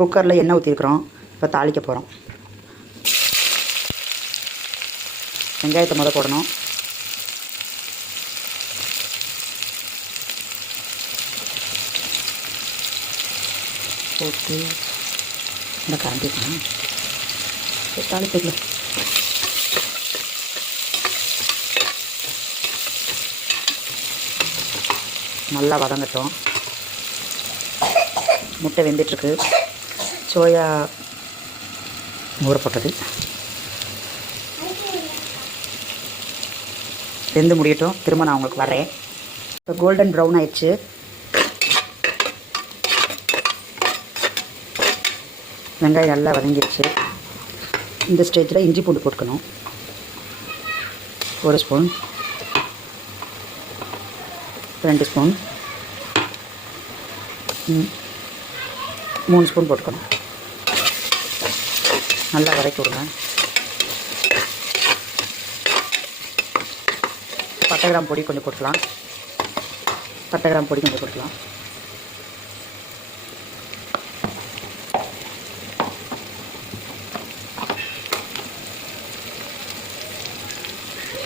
குக்கரில் எண்ணெய் ஊற்றிருக்கிறோம். இப்போ தாளிக்க போகிறோம். வெங்காயத்தை போடணும். போட்டு இந்த கரண்டிக்கலாம் தாளிப்பிக்கல. நல்லா வதங்கட்டும். முட்டை வெந்துட்டுருக்கு. சோயா ஊற போட்டது வெந்து முடியட்டும். திரும்ப நான் உங்களுக்கு வரேன். இப்போ கோல்டன் ப்ரௌன் ஆயிடுச்சு. வெங்காயம் நல்லா வதங்கிடுச்சு. இந்த ஸ்டேஜில் இஞ்சி பூண்டு போட்டுக்கணும். 1 ஸ்பூன், 2 ஸ்பூன், 3 ஸ்பூன் போட்டுக்கணும். நல்லா வதக்கி விடுங்க. பட்டை கிராம் பொடி கொஞ்சம் போட்டுக்கலாம்.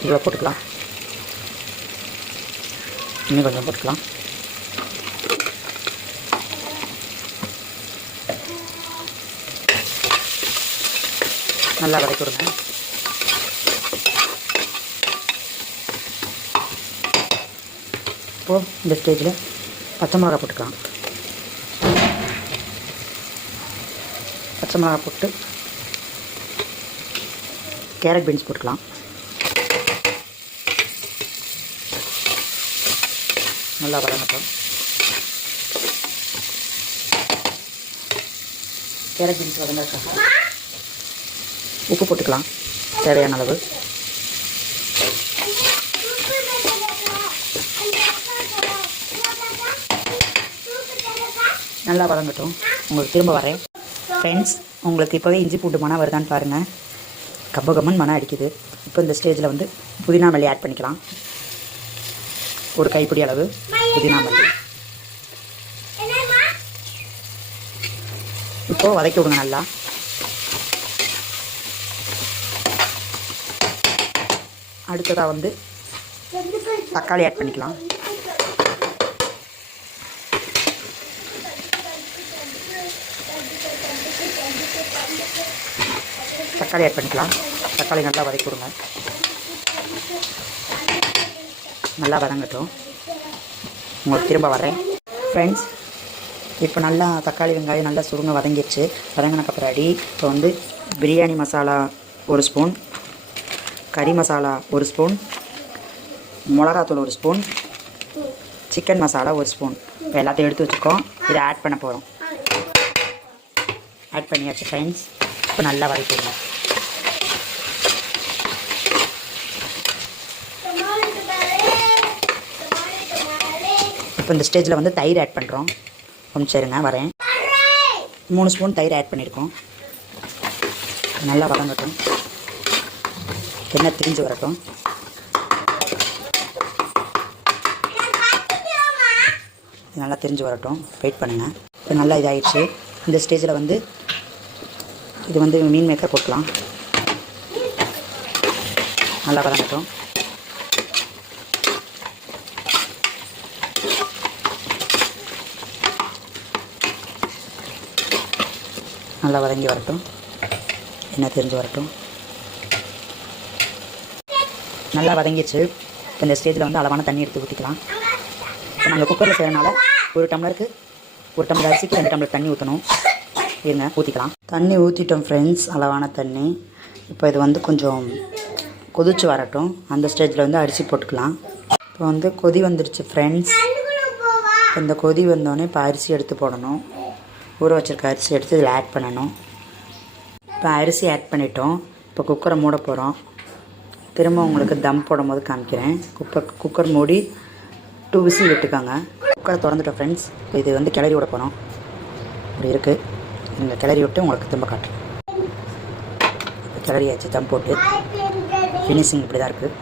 இவ்வளோ போட்டுக்கலாம். இன்னும் கொஞ்சம் போட்டுக்கலாம். நல்லா வதக்கி விடுங்க. இப்போது இந்த ஸ்டேஜில் பச்சை மிளகா போட்டுக்கலாம். பச்சை மிளகா போட்டு கேரட் பீன்ஸ் போட்டுக்கலாம். நல்லா வதங்கட்டும். கேரட் பீன்ஸ் வதங்கிறதுக்காக உப்பு போட்டுக்கலாம் தேவையான அளவு. நல்லா வதங்கட்டும். உங்களுக்கு திரும்ப வரேன். ஃப்ரெண்ட்ஸ், உங்களுக்கு இப்போவே இஞ்சி பூண்டு மனம் வருதான்னு பாருங்கள். கம்மன் மனம் அடிக்குது. இப்போ இந்த ஸ்டேஜில் வந்து புதினா மல்லி ஆட் பண்ணிக்கலாம். ஒரு கைப்பிடி அளவு புதினா மல்லி. இப்போது வதக்கி விடுங்க நல்லா. அடுத்ததாக வந்து தக்காளி ஆட் பண்ணிக்கலாம். தக்காளி நல்லா வதக்கி விடுங்க. நல்லா வதங்கட்டும். உங்களுக்கு திரும்ப வரேன். ஃப்ரெண்ட்ஸ், இப்போ நல்லா தக்காளி வெங்காயம் நல்லா சுருங்க வதங்கிடுச்சு. வதங்கினக்கப்புறம் இப்போ வந்து பிரியாணி மசாலா 1 ஸ்பூன், கறி மசாலா 1 ஸ்பூன், மிளகாத்தூள் 1 ஸ்பூன், சிக்கன் மசாலா 1 ஸ்பூன். இப்போ எல்லாத்தையும் எடுத்து வச்சுருக்கோம். இதை ஆட் பண்ண போகிறோம். ஆட் பண்ணியாச்சு ஃப்ரெண்ட்ஸ். இப்போ நல்லா வதக்கிடுங்க. இப்போ இந்த ஸ்டேஜில் வந்து தயிர் ஆட் பண்ணுறோம். கொஞ்சம் சரிங்க வரேன். 3 ஸ்பூன் தயிர் ஆட் பண்ணியிருக்கோம். நல்லா வதங்கட்டும். எண்ணெய் திரிஞ்சு வரட்டும். நல்லா திரிஞ்சு வரட்டும். வெயிட் பண்ணுங்கள். இப்போ நல்லா இதாகிடுச்சு. இந்த ஸ்டேஜில் வந்து இது வந்து மீன் மேக்கர் போட்டுக்கலாம். நல்லா வதங்கட்டும். நல்லா வதங்கி வரட்டும். எண்ணெய் தெரிஞ்சு வரட்டும். நல்லா வதங்கிடுச்சு. இப்போ இந்த ஸ்டேஜில் வந்து அளவான தண்ணி எடுத்து ஊற்றிக்கலாம். இப்போ நாங்கள் குக்கரில் செய்கிறனால 1 டம்ளருக்கு 1 டம்ளர் அரிசிக்கு 2 டம்ளர் தண்ணி ஊற்றணும். இருங்க ஊற்றிக்கலாம். தண்ணி ஊற்றிட்டோம் ஃப்ரெண்ட்ஸ், அளவான தண்ணி. இப்போ இது வந்து கொஞ்சம் கொதிச்சு வரட்டும். அந்த ஸ்டேஜில் வந்து அரிசி போட்டுக்கலாம். இப்போ வந்து கொதி வந்துடுச்சு ஃப்ரெண்ட்ஸ். இந்த கொதி வந்தோடனே இப்போ அரிசி எடுத்து போடணும். ஊற வச்சுருக்க அரிசி எடுத்து இதில் ஆட் பண்ணணும். இப்போ அரிசி ஆட் பண்ணிட்டோம். இப்போ குக்கரை மூட போகிறோம். திரும்ப உங்களுக்கு தம் போடும் போது காமிக்கிறேன். குக்கர் மூடி 2 விசில் விட்டுக்காங்க. குக்கரை திறந்துட்டோம் ஃப்ரெண்ட்ஸ். இது வந்து கிளறி விட போகிறோம். இப்படி இருக்குது. இங்கே கிளறி விட்டு உங்களுக்கு திரும்ப காட்டுறேன். கிளறியாச்சு. தம் போட்டு ஃபினிஷிங் இப்படி தான் இருக்குது.